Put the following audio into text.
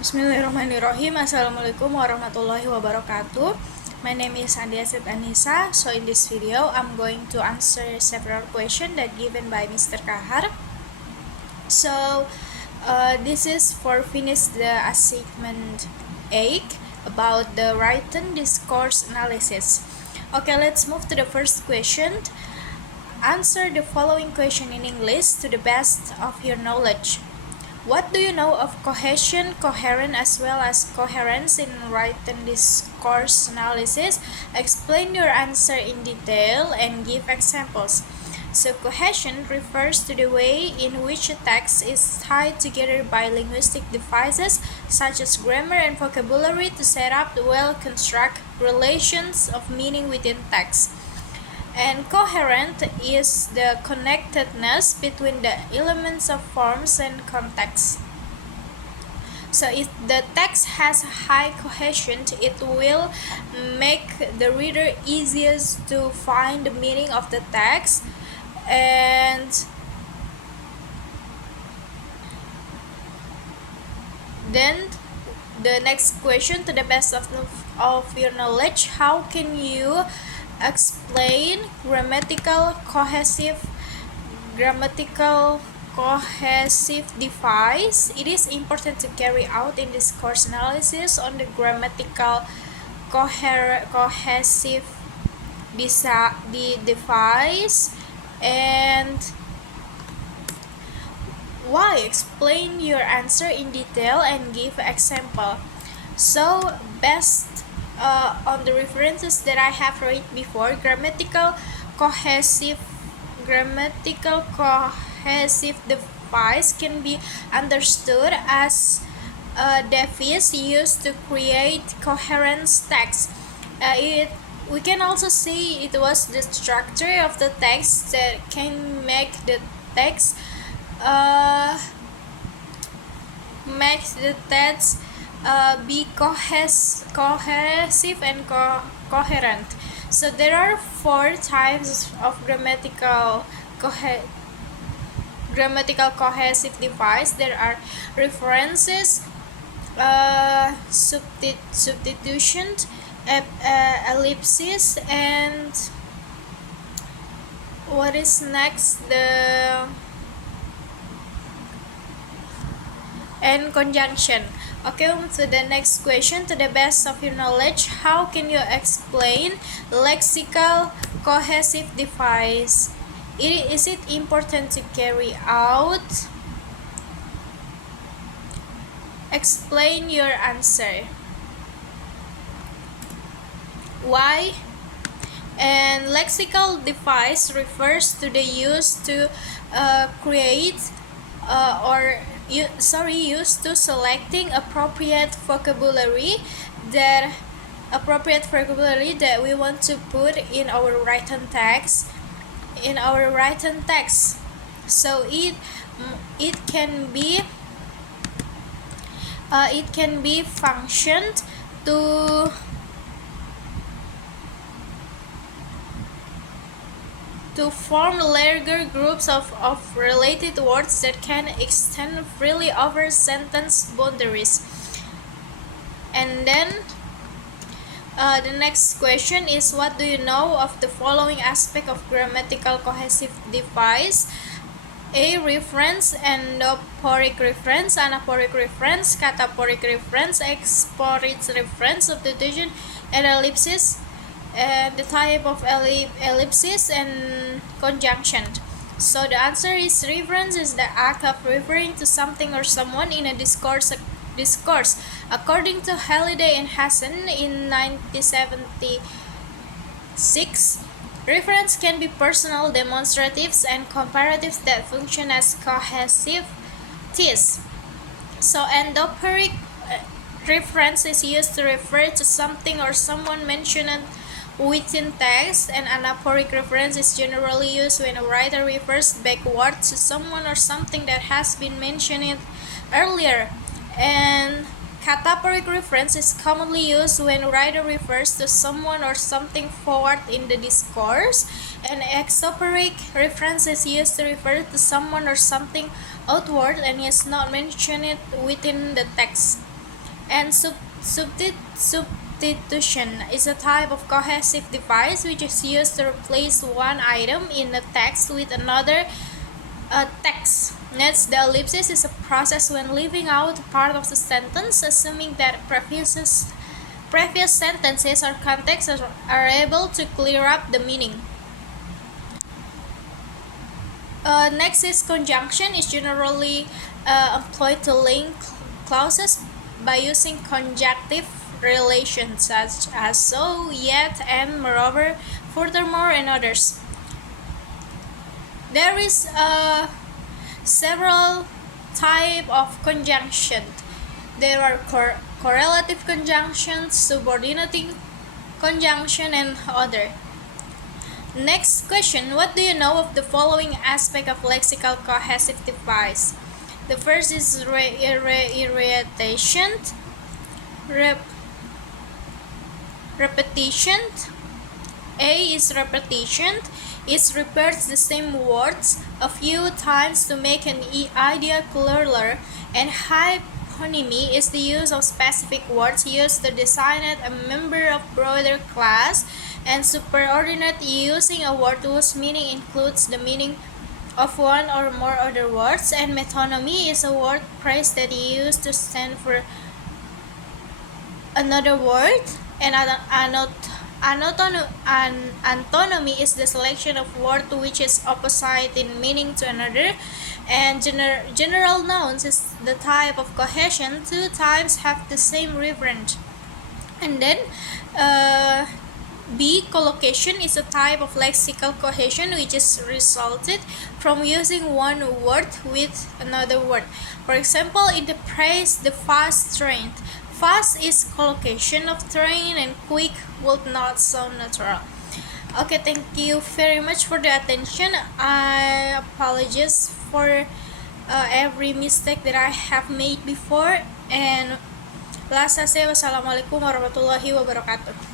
Bismillahirrahmanirrahim. Assalamualaikum warahmatullahi wabarakatuh. My name is Andiasit Anissa. So in this video, I'm going to answer several questions that given by Mr. Kahar. So this is for finish the assignment 8 about the written discourse analysis. Okay, let's move to the first question. Answer the following question in English to the best of your knowledge. What do you know of cohesion, coherence, as well as coherence in written discourse analysis? Explain your answer in detail and give examples. So cohesion refers to the way in which a text is tied together by linguistic devices such as grammar and vocabulary to set up well-constructed relations of meaning within text. And coherent is the connectedness between the elements of forms and context. So if the text has high cohesion, it will make the reader easiest to find the meaning of the text. And then the next question, to the best of your knowledge, how can you explain grammatical cohesive device? It is important to carry out in this course analysis on the grammatical cohesive device. And why? Explain your answer in detail and give example. So based on the references that I have read before, grammatical cohesive device can be understood as a device used to create coherent text. We can also see it was the structure of the text that can make the text be cohesive and coherent. So there are 4 types of grammatical cohesive device. There are references, substitution, ellipsis, and what is next? And conjunction. Okay, so the next question, to the best of your knowledge, how can you explain lexical cohesive device? Is it important to carry out? Explain your answer. Why? And lexical device refers to the use to create used to selecting appropriate vocabulary that we want to put in our written text. So it can be functioned to form larger groups of related words that can extend freely over sentence boundaries. And then the next question is, what do you know of the following aspect of grammatical cohesive device? A. Reference, endoporic reference, anaphoric reference, cataphoric reference, exphoric reference, substitution, and ellipsis. The type of ellipsis and conjunction. So the answer is, reference is the act of referring to something or someone in a discourse. According to Halliday and Hassan in 1976, reference can be personal, demonstratives, and comparatives that function as cohesive ties. So endoporic reference is used to refer to something or someone mentioned within text, and anaphoric reference is generally used when a writer refers backward to someone or something that has been mentioned earlier. And cataphoric reference is commonly used when a writer refers to someone or something forward in the discourse. And exophoric reference is used to refer to someone or something outward and is not mentioned within the text. And substitution is a type of cohesive device which is used to replace one item in a text with another text. Next, the ellipsis is a process when leaving out part of the sentence, assuming that previous sentences or contexts are able to clear up the meaning. Next is conjunction is generally employed to link clauses by using conjunctive relations such as so, yet, and moreover, furthermore, and others. There is several type of conjunction. There are correlative conjunctions, subordinating conjunction, and other. Next question, what do you know of the following aspect of lexical cohesive device? The first is repetition. Repetition. A is repetition. It repeats the same words a few times to make an idea clearer, and hyponymy is the use of specific words used to designate a member of broader class, and superordinate using a word whose meaning includes the meaning of one or more other words, and metonymy is a word phrase that is used to stand for another word, and antonymy is the selection of word which is opposite in meaning to another, and general nouns is the type of cohesion two types have the same referent. And then B, collocation is a type of lexical cohesion which is resulted from using one word with another word. For example, in the phrase the fast train, fast is collocation of train and quick would not sound natural. Okay, thank you very much for the attention. I apologize for every mistake that I have made before, and last I say wassalamualaikum warahmatullahi wabarakatuh.